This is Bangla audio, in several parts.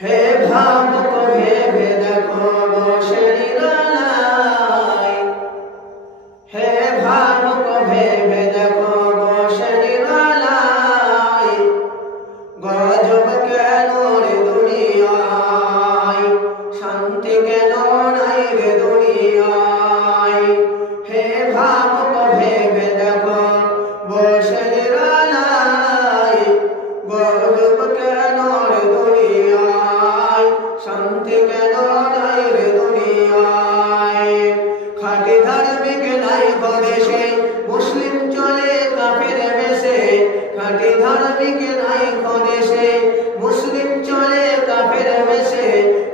হে ভাবুক ভেবে দেখো বসে নিরালায়, হে ভাবুক ভেবে দেখো বসে নিরালায়, গজব কেন রে দুনিয়ায়, শান্তি কেন নাই রে দুনিয়ায়। হে ভাবুক ভেবে দেখো বসে নিরালায়, গজব কেন রে দুনিয়ায়, শান্তি কেন নাই রে দুনিয়ায়। খাঁটি ধার্মিক নাই দেশে, মুসলিম চলে কাফের বেশে। খাঁটি ধার্মিক নাই দেশে, মুসলিম চলে কাফের বেশে।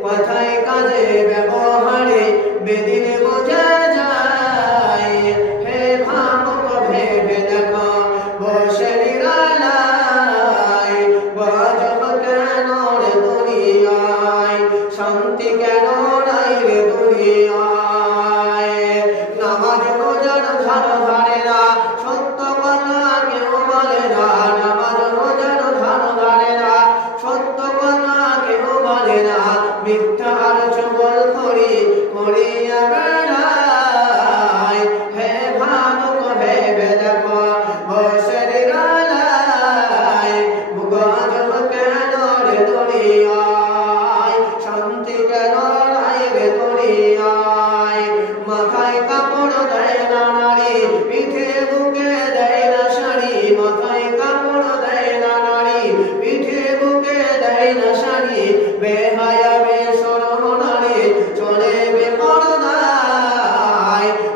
কথায় কাজে ব্যবহারে বেদিন বোঝা যায়। হে ভাবুক ভেবে দেখো বসে নিরালায়, গজব কেন রে দুনিয়ায়, শান্তি কেন নাই রে দুনিয়ায়। নামাজ রোজার ধার ধারে না, সত্য কথা কেউ বলে না। নামাজ রোজার ধার ধারে না, সত্য কথা কেউ বলে না। মিথ্যা আর চুগল করিয়া বেড়ায়। হে ভাবুক ভেবে দেখো বসে নিরালায়, গজব কেন রে দুনিয়ায়, শান্তি কেন নাই রে দুনিয়ায়। মাথায় কাপড় দেয় না নারী, পিঠে বুকে দেয় না শাড়ি। মাথায় কাপড় দেয় না নারী, পিঠে বুকে দেয় না শাড়ি। বেহায়া বেশরম নারী চলে বেপরদায়।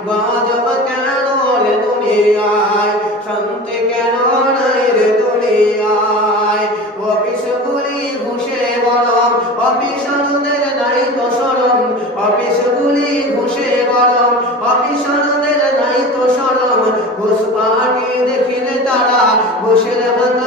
গজব কেন রে দুনিয়ায়, শান্তি কেন নাই রে দুনিয়ায়। অফিসগুলি ঘুষে গরম, অফিসারদের নাই তো শরম। অফিসগুলি ঘুষে গরম, অফিসারদের নাই তো শরম। ঘুষ পার্টি দেখিলে তারা ঘুষের হাত